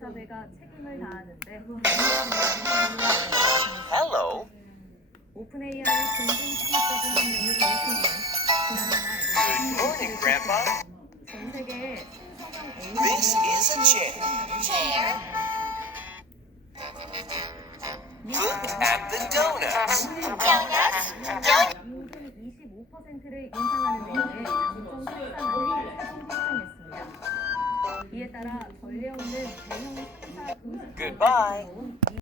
이사회가 책임을 다하는데 Hello. 오픈 AI의 공동 창립자들 한 명을 일으키는 Good morning, Grandpa. 전 세계의 신성한 This is a chair. Chair. Look at the donuts. Donuts. 임금 25%를 인상하는 내용의 장점 협상안을 최종 확정했습니다. 이에 따라 전례 없는 대형 3사 도시 Goodbye.